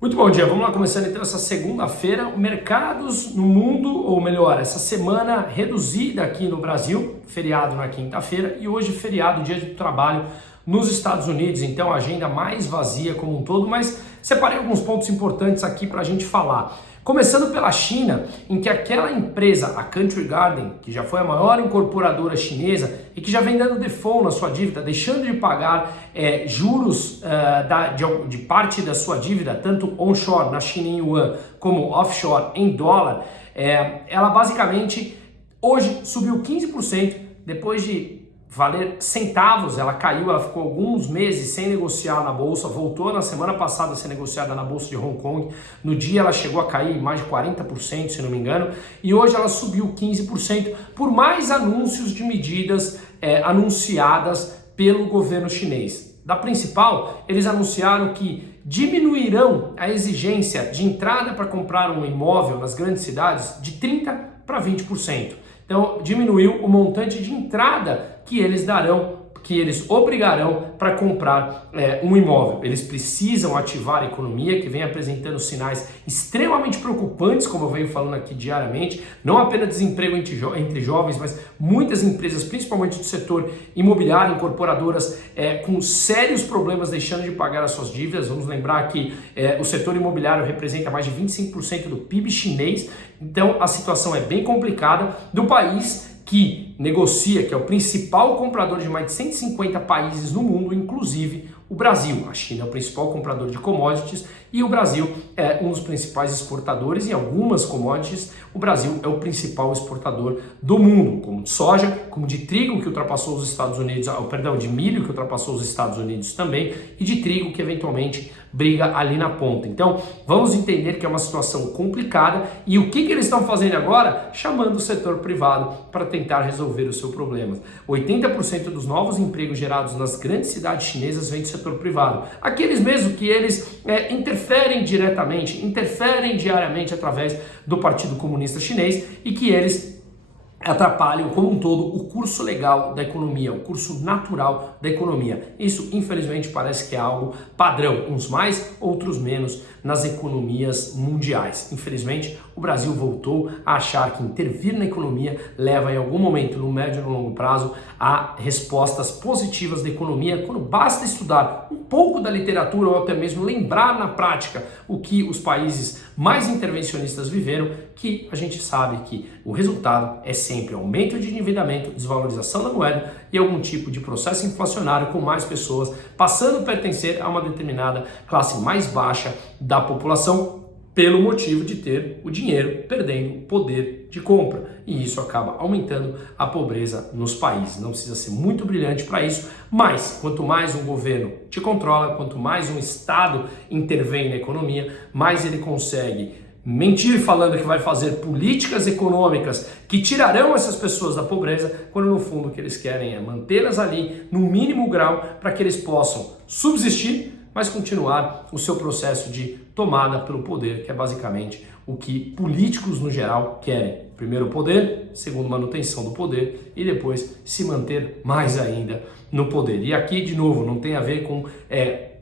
Muito bom dia, vamos lá começando então essa segunda-feira, mercados no mundo, ou melhor, essa semana reduzida aqui no Brasil, feriado na quinta-feira e hoje feriado, dia do trabalho nos Estados Unidos, então a agenda mais vazia como um todo, mas separei alguns pontos importantes aqui para a gente falar. Começando pela China, em que aquela empresa, a Country Garden, que já foi a maior incorporadora chinesa e que já vem dando default na sua dívida, deixando de pagar juros de parte da sua dívida, tanto onshore na China em yuan, como offshore em dólar, ela basicamente hoje subiu 15%, depois de valer centavos, ela caiu, ela ficou alguns meses sem negociar na bolsa, voltou na semana passada a ser negociada na bolsa de Hong Kong, no dia ela chegou a cair mais de 40%, se não me engano, e hoje ela subiu 15% por mais anúncios de medidas anunciadas pelo governo chinês. Da principal, eles anunciaram que diminuirão a exigência de entrada para comprar um imóvel nas grandes cidades de 30% para 20%. Então, diminuiu o montante de entrada que eles darão, que eles obrigarão para comprar um imóvel. Eles precisam ativar a economia, que vem apresentando sinais extremamente preocupantes, como eu venho falando aqui diariamente, não apenas desemprego entre jovens, mas muitas empresas, principalmente do setor imobiliário, incorporadoras, com sérios problemas deixando de pagar as suas dívidas. Vamos lembrar que o setor imobiliário representa mais de 25% do PIB chinês, então a situação é bem complicada do país que negocia, que é o principal comprador de mais de 150 países no mundo, inclusive o Brasil. A China é o principal comprador de commodities e o Brasil é um dos principais exportadores. Em algumas commodities, o Brasil é o principal exportador do mundo, como de soja, como de trigo, que ultrapassou os Estados Unidos, de milho, que ultrapassou os Estados Unidos também, e de trigo, que eventualmente briga ali na ponta. Então, vamos entender que é uma situação complicada e o que eles estão fazendo agora? Chamando o setor privado para tentar resolver o seu problema. 80% dos novos empregos gerados nas grandes cidades chinesas vêm do setor privado. Aqueles mesmo que eles interferem diretamente, interferem diariamente através do Partido Comunista Chinês e que eles atrapalham como um todo o curso legal da economia, o curso natural da economia. Isso, infelizmente, parece que é algo padrão, uns mais, outros menos, nas economias mundiais. Infelizmente, o Brasil voltou a achar que intervir na economia leva em algum momento, no médio e no longo prazo, a respostas positivas da economia, quando basta estudar um pouco da literatura ou até mesmo lembrar na prática o que os países mais intervencionistas viveram, que a gente sabe que o resultado é sempre aumento de endividamento, desvalorização da moeda e algum tipo de processo inflacionário com mais pessoas passando a pertencer a uma determinada classe mais baixa da população pelo motivo de ter o dinheiro perdendo poder de compra. E isso acaba aumentando a pobreza nos países. Não precisa ser muito brilhante para isso, mas quanto mais um governo te controla, quanto mais um Estado intervém na economia, mais ele consegue mentir falando que vai fazer políticas econômicas que tirarão essas pessoas da pobreza, quando no fundo o que eles querem é mantê-las ali no mínimo grau para que eles possam subsistir, mas continuar o seu processo de tomada pelo poder, que é basicamente o que políticos no geral querem. Primeiro o poder, segundo manutenção do poder e depois se manter mais ainda no poder. E aqui, de novo, não tem a ver com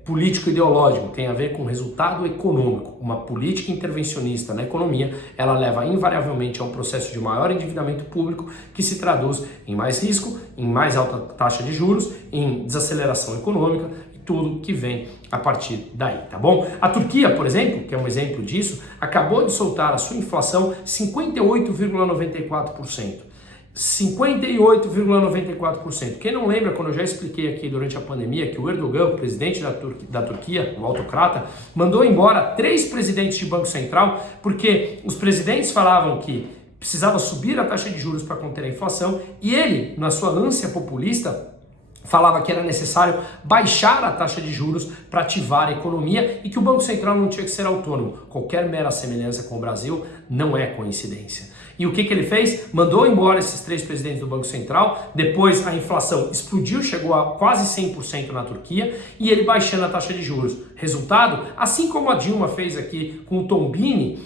político ideológico, tem a ver com resultado econômico. Uma política intervencionista na economia, ela leva invariavelmente a um processo de maior endividamento público que se traduz em mais risco, em mais alta taxa de juros, em desaceleração econômica e tudo que vem a partir daí, tá bom? A Turquia, por exemplo, que é um exemplo disso, acabou de soltar a sua inflação 58,94%. 58,94%. Quem não lembra, quando eu já expliquei aqui durante a pandemia, que o Erdogan, o presidente da Turquia, o autocrata, mandou embora 3 presidentes de Banco Central, porque os presidentes falavam que precisava subir a taxa de juros para conter a inflação, e ele, na sua ânsia populista, falava que era necessário baixar a taxa de juros para ativar a economia e que o Banco Central não tinha que ser autônomo. Qualquer mera semelhança com o Brasil não é coincidência. E o que ele fez? Mandou embora esses 3 presidentes do Banco Central, depois a inflação explodiu, chegou a quase 100% na Turquia, e ele baixando a taxa de juros. resultado, assim como a Dilma fez aqui com o Tombini,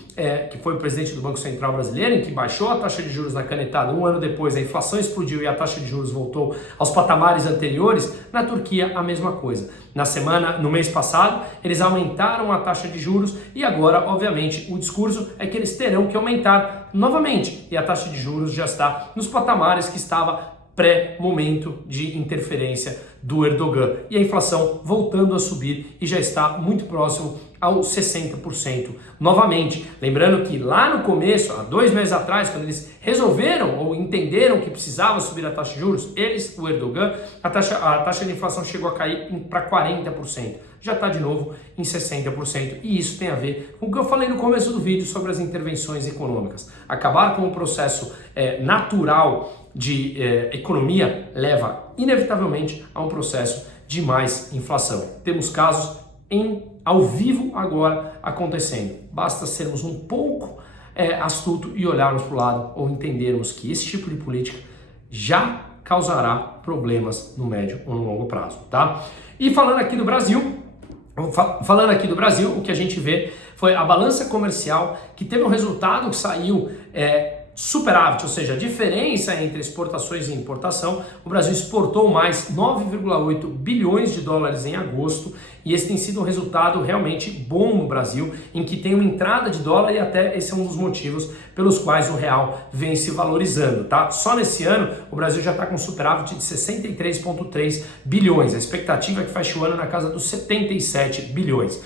que foi o presidente do Banco Central brasileiro, em que baixou a taxa de juros na canetada, um ano depois a inflação explodiu e a taxa de juros voltou aos patamares anteriores. Na Turquia, a mesma coisa. No mês passado, eles aumentaram a taxa de juros e agora, obviamente, o discurso é que eles terão que aumentar novamente. E a taxa de juros já está nos patamares que estava pré-momento de interferência do Erdogan. E a inflação voltando a subir e já está muito próximo aos 60% novamente. Lembrando que lá no começo, há 2 meses atrás, quando eles resolveram ou entenderam que precisava subir a taxa de juros, o Erdogan, a taxa de inflação chegou a cair para 40%. Já está de novo em 60%. E isso tem a ver com o que eu falei no começo do vídeo sobre as intervenções econômicas. Acabar com o processo natural de economia leva inevitavelmente a um processo de mais inflação. Temos casos ao vivo agora acontecendo. Basta sermos um pouco astuto e olharmos para o lado ou entendermos que esse tipo de política já causará problemas no médio ou no longo prazo, tá? E falando aqui do Brasil, o que a gente vê foi a balança comercial que teve um resultado que saiu superávit, ou seja, a diferença entre exportações e importação. O Brasil exportou mais 9,8 bilhões de dólares em agosto e esse tem sido um resultado realmente bom no Brasil, em que tem uma entrada de dólar e até esse é um dos motivos pelos quais o real vem se valorizando, tá? Só nesse ano o Brasil já está com superávit de 63,3 bilhões, a expectativa é que feche o ano na casa dos 77 bilhões.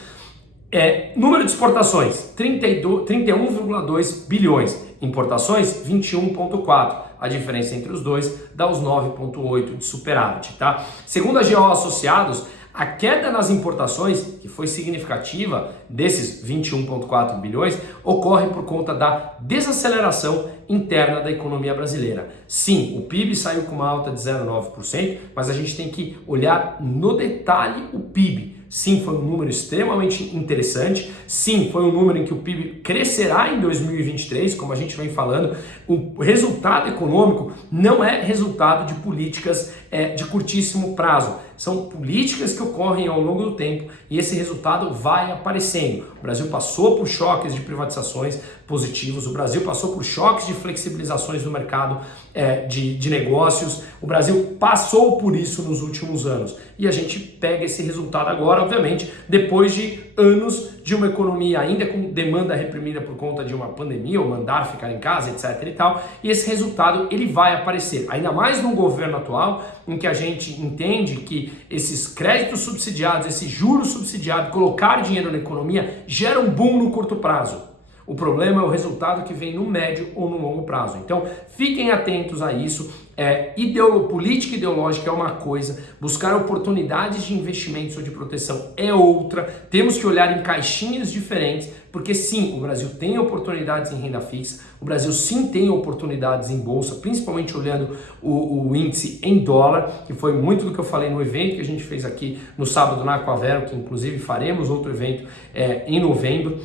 Número de exportações, 31,2 bilhões. Importações, 21,4. A diferença entre os dois dá os 9,8 de superávit, tá? Segundo a GO Associados, a queda nas importações, que foi significativa desses 21,4 bilhões, ocorre por conta da desaceleração interna da economia brasileira. Sim, o PIB saiu com uma alta de 0,9%, mas a gente tem que olhar no detalhe o PIB. Sim, foi um número extremamente interessante. Sim, foi um número em que o PIB crescerá em 2023, como a gente vem falando. O resultado econômico não é resultado de políticas de curtíssimo prazo. São políticas que ocorrem ao longo do tempo e esse resultado vai aparecendo. O Brasil passou por choques de privatizações positivos, o Brasil passou por choques de flexibilizações no mercado de negócios, o Brasil passou por isso nos últimos anos. E a gente pega esse resultado agora, obviamente, depois de anos de uma economia ainda com demanda reprimida por conta de uma pandemia, ou mandar ficar em casa, etc e tal, e esse resultado ele vai aparecer, ainda mais no governo atual, em que a gente entende que esses créditos subsidiados, esse juros subsidiado, colocar dinheiro na economia, gera um boom no curto prazo. O problema é o resultado que vem no médio ou no longo prazo. Então, fiquem atentos a isso. Política ideológica é uma coisa, buscar oportunidades de investimentos ou de proteção é outra. Temos que olhar em caixinhas diferentes, porque sim, o Brasil tem oportunidades em renda fixa, o Brasil sim tem oportunidades em bolsa, principalmente olhando o índice em dólar, que foi muito do que eu falei no evento que a gente fez aqui no sábado na Aquavero, que inclusive faremos outro evento em novembro.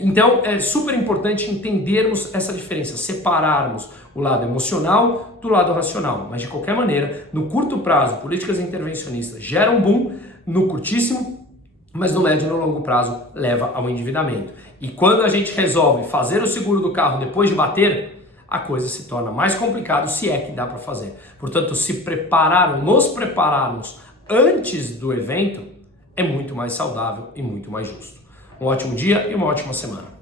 Então é super importante entendermos essa diferença, separarmos o lado emocional do lado racional, mas de qualquer maneira, no curto prazo, políticas intervencionistas geram boom, no curtíssimo, mas no médio e no longo prazo leva ao endividamento. E quando a gente resolve fazer o seguro do carro depois de bater, a coisa se torna mais complicada, se é que dá para fazer. Portanto, nos prepararmos antes do evento é muito mais saudável e muito mais justo. Um ótimo dia e uma ótima semana.